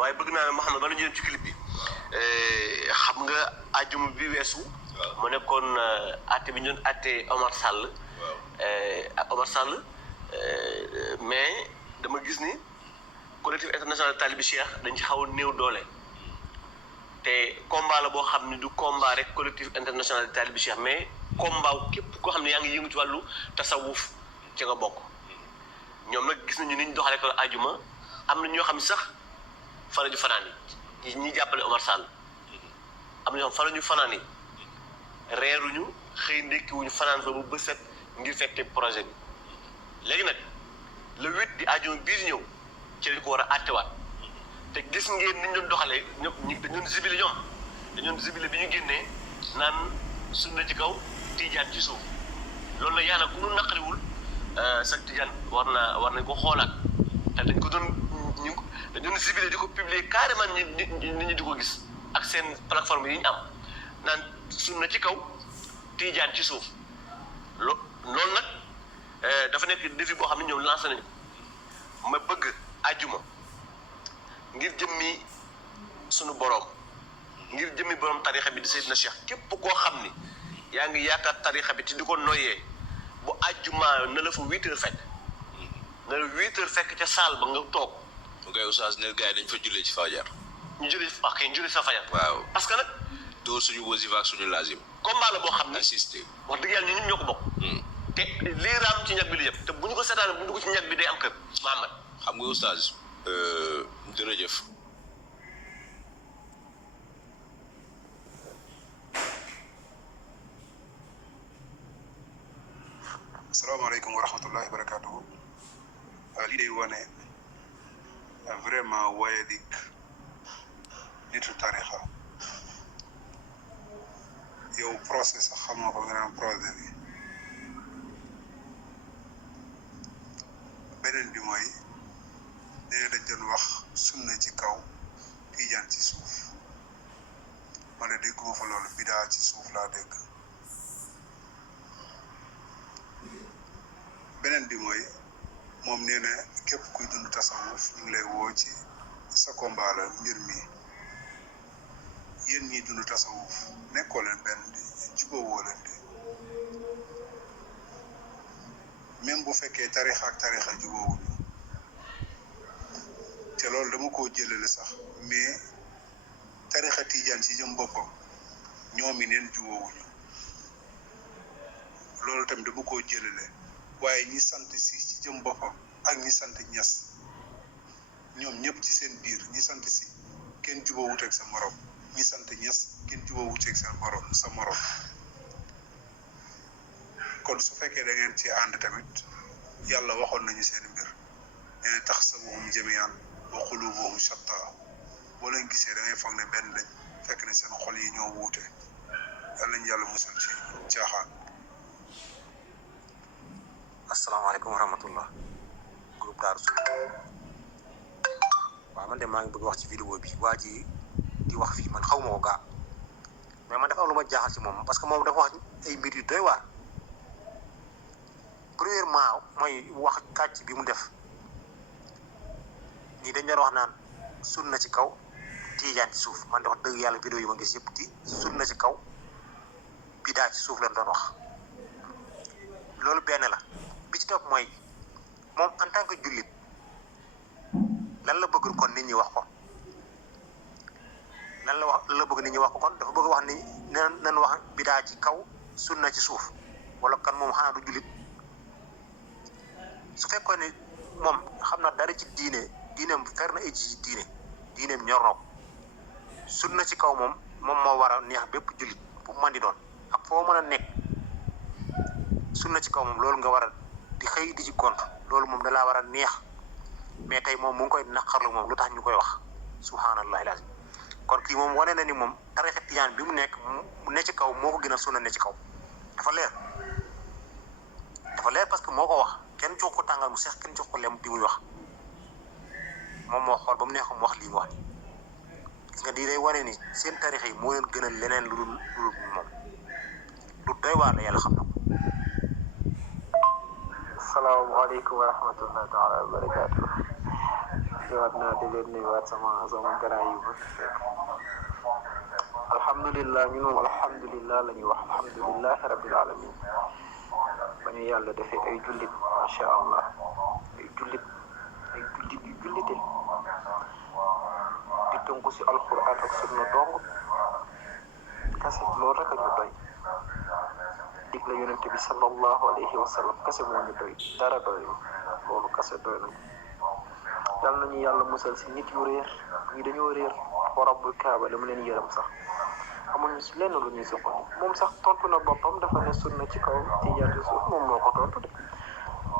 waaye bëgg naa ne Mouhamed bala ñu dem ci clip bi xam nga àjjuma bi weesu. mu nekkoon àtte bi ñu doon àtte Omar Sall. ak Omar Sall mais dama gis ni collectif international Talibé Cheikh dañ ci xaw a néew doole. te combat la boo xam ne du combat rek collectif international Talibé Cheikh mais combat képp koo xam ne yaa ngi yëngu ci wàllu tasawuf ci nga bokk. ñoom nag gis nañu ni ñu doxalee ko àjjuma am na ñoo xam ne sax fa la ñu fanaan yi ñi jàppale Omar Sall am na ñoo xam fa la ñu fanaan yi reeruñu xëy ndékkiwuñu fanaan fa bu bët set ngir fekkee projet bi léegi nag le 8 di àjjuma bii di ñëw ci lañ ko war a àttewaat te gis ngeen ni ñu doon doxalee ñoom dañu doon zibile dañu doon zibile bi ñu génnee naan sunna ci kaw tijaan ci suuf loolu nag yàlla ku ñu naqariwul sa tijaan war nañ ko xoolaat te dañ ko doon dañu doon zibile di ko publier carrément nit ñi di ko gis ak seen plateforme yi ñu am naan sunna ci kaw tijaan ci suuf loolu nag dafa nekk défi boo xam ne ñoom lancé nañu ma bëgg àjjuma ngir jëmmi sunu borom ngir jëmmi borom tarixa bi di Seydina Cheikh képp koo xam ni yaa ngi yaakaar tarixa bi te di ko noyyee bu àjjuma na la fa 8h fekk na la 8h fekk ca saal ba nga toog. ok oustaz ne gars yi dañ fa jullee ci fajar. ñu jullee sa fajar. waaw parce que nag. doo suñu wasifa ak suñu lazim. combat la boo xam ne assisté. wax dëgg yàlla ñun ñoo ko bokk. te lii raam ci ñag bi la yëpp te bu ñu ko seetaanee bu ñu dugg ci ñag bi day am kër Mahamad. xam nga oustaz. jërëjëf. asalaamaaleykum wa rahmatullahi wa barakaatuhu. lii day wane vraiment waaye di nitu tarixa yow procès sax xamoo ko nga naan projet bi. beneen bi mooy nee dañ doon wax sunna ci kaw tijaan ci suuf ma ne dégguma fa loolu bidaa ci suuf laa dégg. beneen bi mooy moom nee na képp kuy dund tasawuf ñu ngi lay woo ci sa combat la mbir mi yéen ñi dund tasawuf nekkoo leen benn di jubóowoo leen di même bu fekkee tarixa ak tarixa jubóowuñu te loolu dama koo jëlale sax mais tarixa tijaan ci jëm boppam ñoom i neen jubóowuñu loolu tamit dama koo jëlale waaye ñi sant si ci jëm boppam ak ñi sant ñas ñoom ñëpp ci seen biir ñi sant si kenn jubóo wuteeg sa morom ñi sant ñas kenn jubóo wuteeg sa morom kon su fekkee da ngeen ci ànd tamit yàlla waxoon nañu seen mbir nee na taxsabuhum jamii'an wa quluubuhum shattaa boo leen gisee da ngay foog ne benn lañ fekk ne seen xol yi ñoo wuute yàlla nañu yàlla musal ci caaxaan. asalaamaaleykum wa rahmatullah groupe Daaru Salaam waaw man de maa ngi bëgg wax ci vidéo bi waa ji di wax fii man xaw ma ko gaa mais man dafa am lu ma jaaxal ci moom parce que moom dafa wax ay mbir yu doy waar premièrement mooy wax kàcc bi mu def nii dañ doon wax naan sunna ci kaw tijaan ci suuf man de wax dëgg yàlla vidéo yi ma gis yëpp ci sunna ci kaw bidaa ci suuf lañ doon wax loolu benn la. bi ci topp mooy moom en tant que jullit lan la bëgg kon nit ñi wax ko lan la bëgg nit ñi wax ko kon dafa bëgg wax ni nan wax bidaa ci kaw sunna ci suuf wala kan moom xanaa du jullit su fekkoon ne moom xam na dara ci diineem fer na ci diineem ñor na ko sunna ci kaw moom moo war a neex bépp jullit bu man di doon ak foo mën a nekk sunna ci kaw moom loolu nga war a di xëy di ci compte loolu moom da laa war a neex mais tey moom mu ngi koy naqarlu moom lu tax ñu koy wax subhaanallahi lazim kon kii moom wane na ni moom tarixa tijaan bi mu nekk mu ne ci kaw moo ko gënal sunna ne ci kaw dafa leer parce que moo ko wax kenn jox ko tàngal mu seex kenn jox ko lem bi muy wax moom moo xool ba mu neex mu wax lii mu wax gis nga di day wane ni seen tarixa yi moo leen gënal leneen lu dul moom lu doy waar la yàlla xam na ko. asalaamaaleykum wa rahmatullahi taala wa barakaatu ñëwaat naa di leen nuyuwaat sama grand yi ba fekk alhamdulilah ñun moom alhamdulilah la ñuy wax alhamdulilah rabbil alamin ba ñu yàlla defee ay jullit macha allah ay jullit yu jullite di tënku si alquran ak sunna dong kese loolu rek a ñu doy digle yonente bi sallallahu alayhi wa sallam kese moo ñu doy dara doy loolu kese doy nañu yal nañu yàlla musal si nit yu réer ñi dañoo réer wa rabbul kaaba la mu leen yërëm sax amuñu si lenn lu ñuy soxla moom sax tontu na boppam dafa ne sunna ci kaw tijaan ci suuf moom moo ko tontu de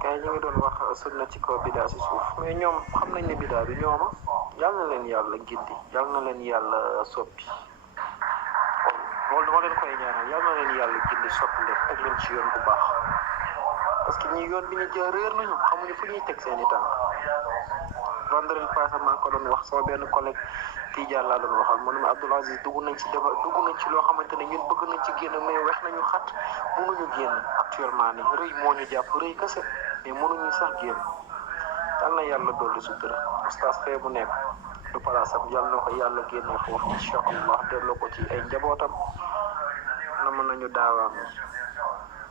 kay ñu ngi doon wax sunna ci kaw bidaa si suuf mais ñoom xam nañ ne bidaa bi ñooma yal na leen yàlla gindi yal na leen yàlla soppi loolu dama leen koy ñaanal yal na leen yàlla gindi soppi leen teg leen ci yoon bu baax parce que ñi yoon bi ñu jël réer nañu xamuñu fu ñuy teg seen i tànk vendredi passé maa ngi ko doon wax sama benn collègue Tijaan laa doon waxal mu ne ma Abdoul Aziz dugg nañ ci loo xamante ne ñun bëgg nañ ci génn mais wex nañu xat mënuñu génn actuellement ni rëy moo ñu jàpp rëy kese mais mënuñu sax génn yal na yàlla dolli sutura oustaz fee bu nekk du palaasam yal na ko yàlla génne foofu incha allah delloo ko ci ay njabootam na mën nañu daawaam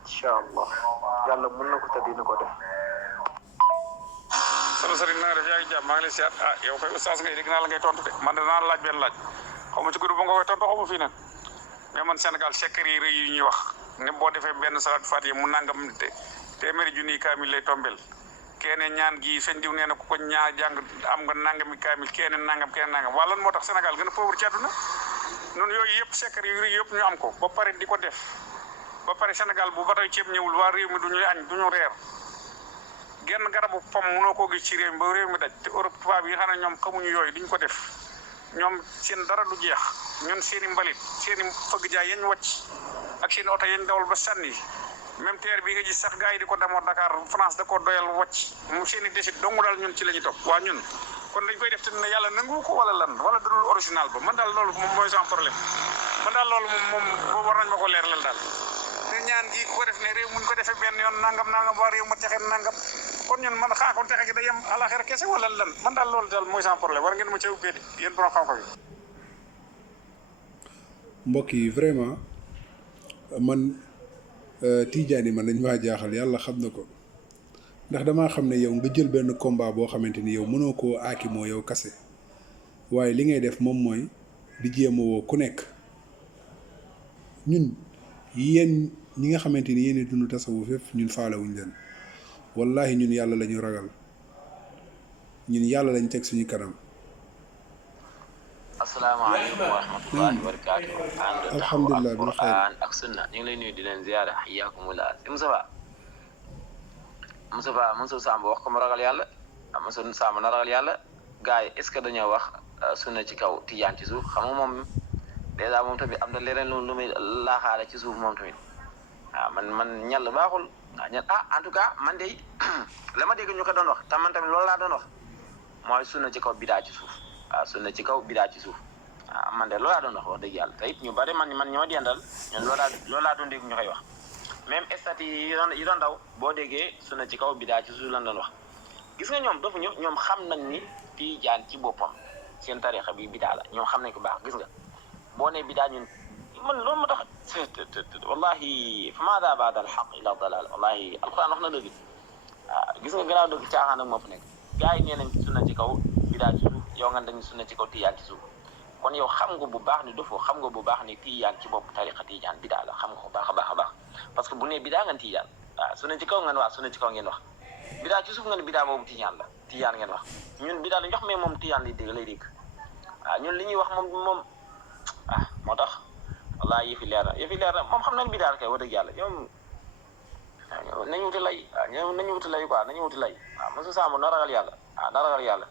incha allah yàlla mën na ko te dina ko def. sama sëriñ na nga def yaa ngi jàmm maa ngi lay seet yow koy oustaz ngay dégg naa la ngay tontu de man danaa laaj benn laaj xaw ma ci groupe ba nga koy tontu xaw ma fii nag mais man Sénégal secret yi rëy yi ñuy wax ne boo defee benn salaat fatiha mu nangam téeméeri junniy kaamil lay tombel kenn ñaan gi sëñ diw nee na ku ko ñaa jàng am nga nangami kaamil kenn nangam waa lan moo tax Sénégal gën a pauvre ci àdduna noonu yooyu yëpp secret yu rëy yëpp ñu am ko ba pare di ko def ba pare Sénégal bu ba tey ceeb ñëwul waa réew mi duñu añ duñu reer genn garabu pom mënoo koo gis ci réew mi ba réew mi daj te Europe tubaab yi nga xam ne ñoom xamuñu yooyu duñ ko def ñoom seen dara du jeex ñun seen i mbalit seen i fëgg jaay yañ wàcc ak seen oto yañ dawal ba sànni même terre bi nga gis sax gars yi di ko demoo Dakar France da ko doyal wàcc mu seen i desit dong daal ñun ci la ñu topp waa ñun kon dañ koy def te ne yàlla nangu ko wala lan wala dadul original ba man daal loolu moom mooy sans problème man daal loolu moom war nañ ma ko leeralal daal te ñaan gi ko def ne réew muñ ko defee benn yoon nangam waa réew ma texe nangam kon ñun man kon texe gi da yem àlaxira kese wala lan man daal loolu daal mooy sans problème war ngeen ma ca ubbee di yéen borom xam-xam yi. mbokk yi vraiment man Tijaan yi man dañ maa jaaxal yàlla xam na ko ndax damaa xam ne yow nga jël benn combat boo xamante ni yow mënoo koo aakimoo yow kase waaye li ngay def moom mooy di jéem a woo ku nekk ñun yéen ñi nga xamante ni yéen dund tasawuf fépp ñun faalewuñ leen wallahi ñun yàlla la ñu ragal ñun yàlla lañ teg suñu kanam. asalaamaaleykum wa rahmatullahi wa barakaatu. alhamdulilah bi Alquran ak sunna ñu ngi lay nuyu di leen ziyaara xiyaakumullah si Moustapha Samb wax ko mu ragal yàlla Moussa Samb na ragal yàlla gars yi est ce que dañoo wax sunna ci kaw tijaan ci suuf xam nga moom dèjà moom tamit am na leneen lu muy laaxaale ci suuf moom tamit waaw man ñàll baaxul ñett en tout cas man de la ma dégg ñu ko doon wax te man tamit loolu laa doon wax mooy sunna ci kaw bidaa ci suuf waaw sunna ci kaw bidaa ci suuf waaw man de loolu laa doon wax dëgg yàlla te it ñu bari man ñoo dendal ñun loolu laa doon dégg ñu koy wax même stati yi doon daw boo déggee sunna ci kaw bidaa ci suuf lan doon wax gis nga ñoom dafa ñoom xam nañ ni tijaan ci boppam seen tarixa bi bidaa la ñoom xam nañ ko baax gis nga boo ne bidaa ñun man loolu moo tax wallahi fa maada baada al xaq ila dalal wallahi alquran wax na dëgg waaw gis nga gannaaw dëgg caaxaan ak moo fa nekk gars yi nee nañ sunna ci kaw bidaa ci suuf yow nga dañ sunna ci kaw tijaan ci suuf kon yow xam nga bu baax ni dofoo xam nga bu baax ni tijaan ci bopp tariqa tijaan bidaa la xam nga ko baax a baax a baax parce que bu ne bidaa ngeen tijaan waaw sunna ci kaw ngeen wax sunna ci kaw ngeen wax bidaa ci suuf ngeen bidaa boobu tijaan la tijaan ngeen wax ñun bidaa la jox mais moom tijaan lay dégg waaw ñun li ñuy wax moom moo tax wallahi yëfi leer na moom xam nañ bidaa kay wax dëgg yàlla ñoom nañu wuti lay waaw nañu wuti lay quoi nañu wuti lay waaw Moussa Samb na ragal yàlla waaw na ragal yàlla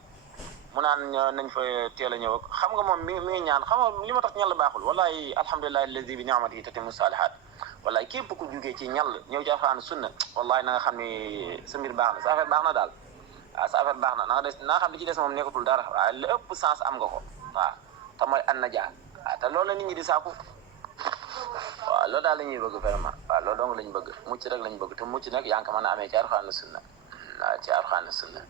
mu naan nañ fa teel a ñëw ak xam nga moom mi ngi ñaan xam nga li ma tax ñàll baaxul wallahi alhamdulillahi allazi bi ni'matihi tatimmu salihat wallahi képp ku jugee ci ñàll ñëw ci alxuraan sunna wallahi na nga xam ne sa mbir baax na sa affaire baax na daal waaw sa affaire baax na na nga xam li ci des moom nekkatul dara waaye li ëpp sens am nga ko waaw te mooy an najaa waaw te loolu la nit ñi di saaku waaw loolu daal la ñuy bëgg vraiment waaw loolu dong lañ bëgg mucc rek lañ bëgg te mucc nag yaa ngi ko mën a amee ci alxuraan sunna waaw ci alxuraan sunna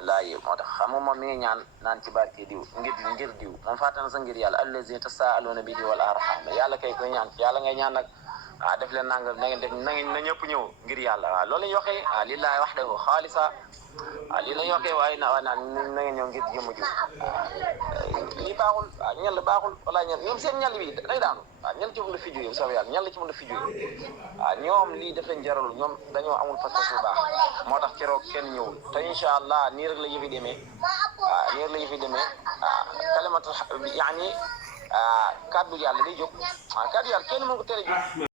laay moo tax xam nga moom mi ngi ñaan naan ci barke diw ngir diw moom fàtte na sa ngir yàlla allazina tasaaluna bihi wal arham yàlla kay koy ñaan ci yàlla ngay ñaan nag def leen nangam na ngeen def na ñëpp ñëw ngir yàlla waaw loolu la ñuy waxee lillahi wahdahu xaalisa lii la ñuy waxee waaye na ngeen ñëw ngir jëmm ji lii baaxul ñal baaxul wala ñal ñoom seen ñal bi day daanu ñal ci mën a fi jógee bu soobee yàlla ñal ci mën a fi jógee ñoom lii def leen jaralul ñoom dañoo amul fas bu baax moo tax keroog kenn ñëwul te incha allah nii rek la yëfi demee nii rek la yëfi demee kalimatu yaani kaddu yàlla day jóg kaddu yàlla kenn mën ko tere jóg